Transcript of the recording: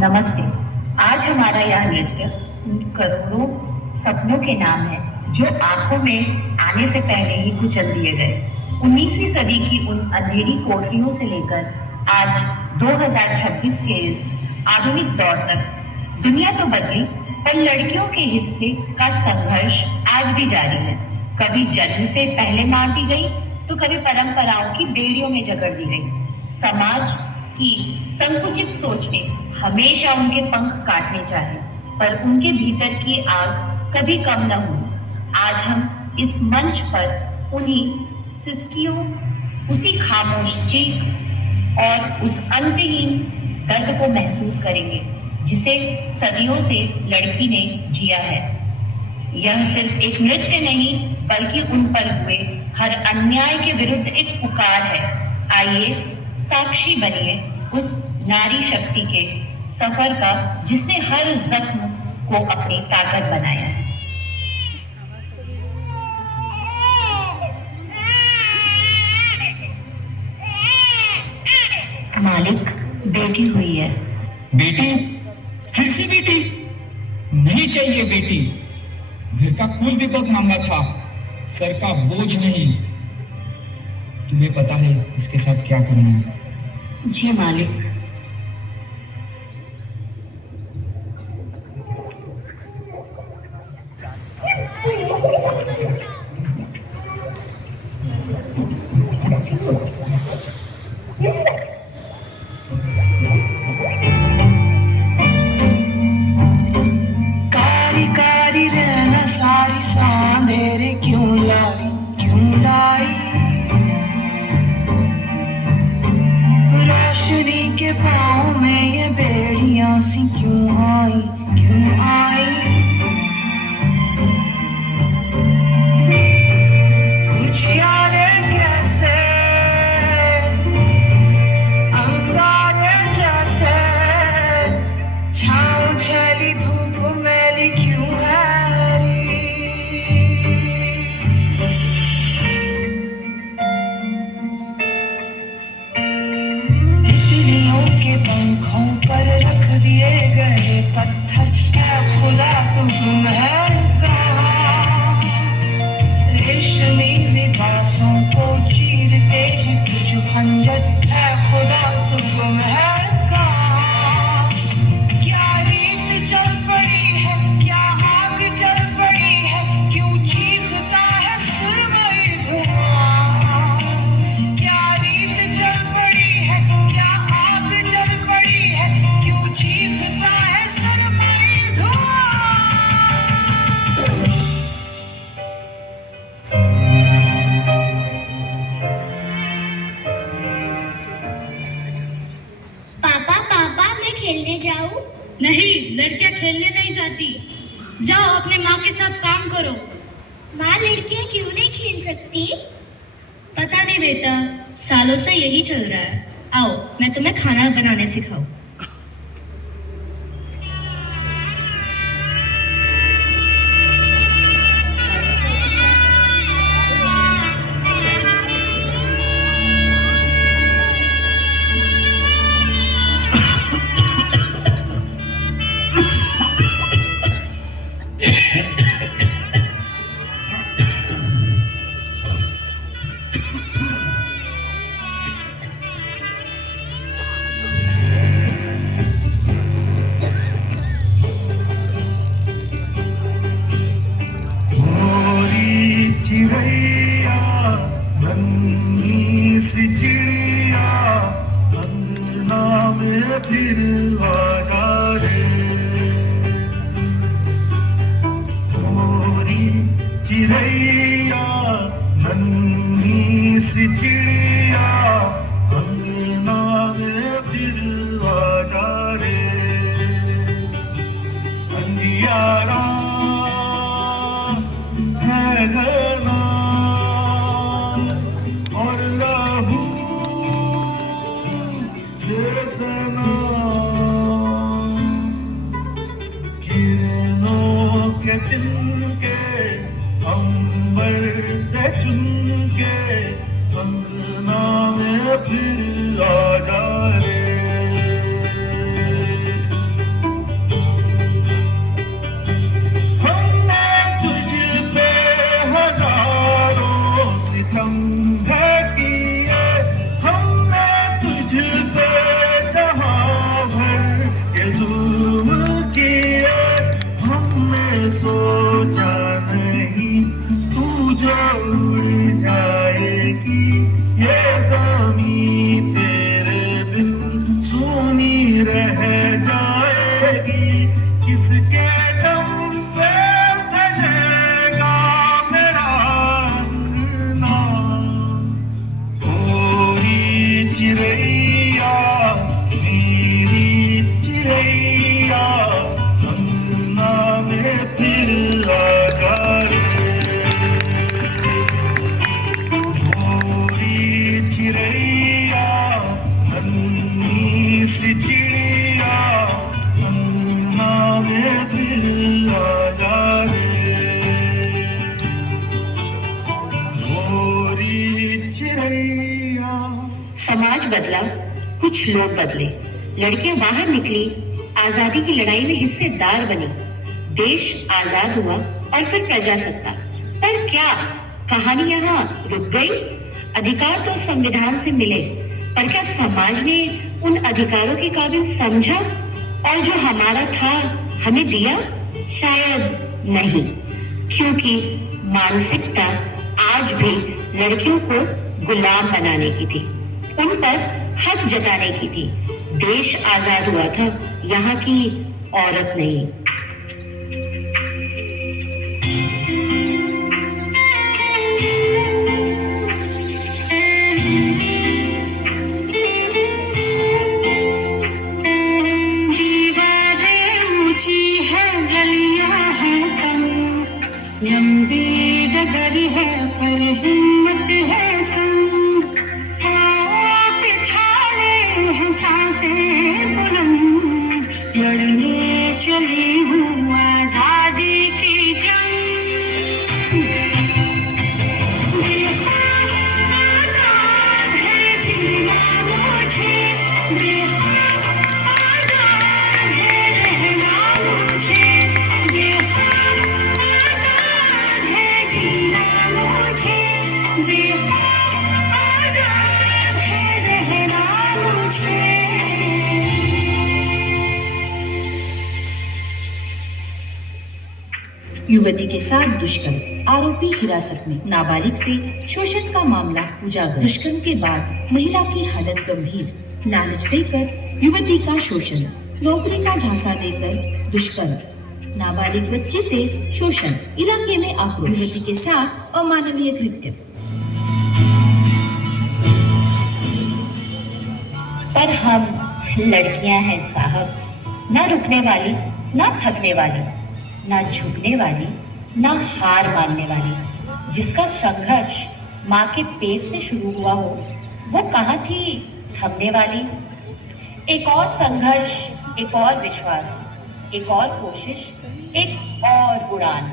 नमस्ते। आज हमारा यह नृत्य उन करोड़ों सपनों के नाम है जो आंखों में आने से पहले ही कुचल दिए गए। 19वीं सदी की उन अंधेरी कोठरियों से लेकर आज 2026 के इस आधुनिक दौर तक दुनिया तो बदली, पर लड़कियों के हिस्से का संघर्ष आज भी जारी है। कभी जन्म से पहले मार दी गई तो कभी परंपराओं की बेड़ियों में जकड़ दी गई। समाज की संकुचित सोच ने हमेशा उनके पंख काटने चाहे, पर उनके भीतर की आग कभी कम न हुई। आज हम इस मंच पर उन्हीं सिसकियों, उसी खामोश चीख और उस अंतहीन दर्द को महसूस करेंगे जिसे सदियों से लड़की ने जिया है। यह सिर्फ एक नृत्य नहीं, बल्कि उन पर हुए हर अन्याय के विरुद्ध एक पुकार है। आइए साक्षी बनिए उस नारी शक्ति के सफर का जिसने हर जख्म को अपनी ताकत बनाया है। मालिक, बेटी हुई है। बेटी? फिर से बेटी? नहीं चाहिए बेटी। घर का कुल दीपक मांगा था, सर का बोझ नहीं। तुम्हें पता है इसके साथ क्या करना है? जी मालिक। कारी कारी रहना सारी सांधेरे क्यों लाई, क्यों लाई। रोशनी के पाँव में ये बेड़ियां सी क्यों आई, क्यों आई। उजियारे कैसे अंगारे जैसे, छाँव छली धूप मैली क्यों है री। तितलियों के पंखों पर रख दिए गए पत्थर, है खुदा तू गुम है कहाँ। रेशमी लिबासों को चीरते हैं कुछ खंजर, है खुदा तू गुम है कहाँ। क्या रीत चल पड़ी है, क्या आग जल पड़ी है, क्यों चीखता है सुरमई धुआं। क्या रीत चल पड़ी है, क्या आग जल पड़ी है, क्यों चीखता है सुरमई धुआं। पापा पापा, मैं खेलने जाऊं? नहीं, लड़कियां खेलने नहीं जाती। जाओ अपने माँ के साथ काम करो। माँ, लड़कियां क्यों नहीं खेल सकती? पता नहीं बेटा, सालों से यही चल रहा है। आओ मैं तुम्हें खाना बनाने सिखाऊं। चिड़ैया नन्ही सी चिड़िया, अंगना में फिर आ जा रे। गोरी चिड़ैया नन्ही सी चिड़िया, अंगना में फिर आ जा रे। अंधियारा है घना और लहू से सना, किरणों के तिनके अंबर से चुनके, अंगना में फिर आ जा रे। सोचा नहीं तू जो उड़ जाएगी ये ज़मीं तेरे बिन सूनी रह जाएगी किसके दम पे सजेगा मेरा अंगना गोरी चिड़ैया मेरी चिड़ैया अंगना में फिर आ जा रे गोरी चिड़ैया नन्ही सी चिड़िया अंगना में फिर आ जा रे गोरी चिड़ैया। समाज बदला, कुछ लोग बदले। लड़कियां बाहर निकली, आजादी की लड़ाई में हिस्सेदार बनी। देश आजाद हुआ और फिर प्रजासत्ता। पर क्या कहानी यहाँ रुक गई? अधिकार तो संविधान से मिले, पर क्या समाज ने उन अधिकारों के काबिल समझा और जो हमारा था हमें दिया? शायद नहीं, क्योंकि मानसिकता आज भी लड़कियों को गुलाम बनाने की थी, उन पर हक जताने की थी। देश आजाद हुआ था, यहाँ की औरत नहीं। दीवारें ऊंची है, गलियां हैं तंग, लंबी डगर है पर हिम्मत है संग। पाँव पिछाड़े हैं सांसें बुलंद, लड़ने चली हूँ आजादी की जंग। बेखौफ आजाद है जीना मुझे, बेखौफ आजाद है रहना मुझे, बेखौफ आजाद है जीना मुझे, बेखौफ आजाद है रहना मुझे। युवती के साथ दुष्कर्म, आरोपी हिरासत में। नाबालिग से शोषण का मामला उजागर। दुष्कर्म के बाद महिला की हालत गंभीर। लालच देकर युवती का शोषण, नौकरी का झांसा देकर दुष्कर्म, नाबालिग बच्चे से शोषण, इलाके में आक्रोश। युवती के साथ अमानवीय कृत्य। पर हम लड़कियां हैं साहब, ना रुकने वाली, ना थकने वाली, ना झुकने वाली, ना हार मानने वाली। जिसका संघर्ष माँ के पेट से शुरू हुआ हो, वो कहाँ थी थमने वाली? एक और संघर्ष, एक और विश्वास, एक और कोशिश, एक और उड़ान।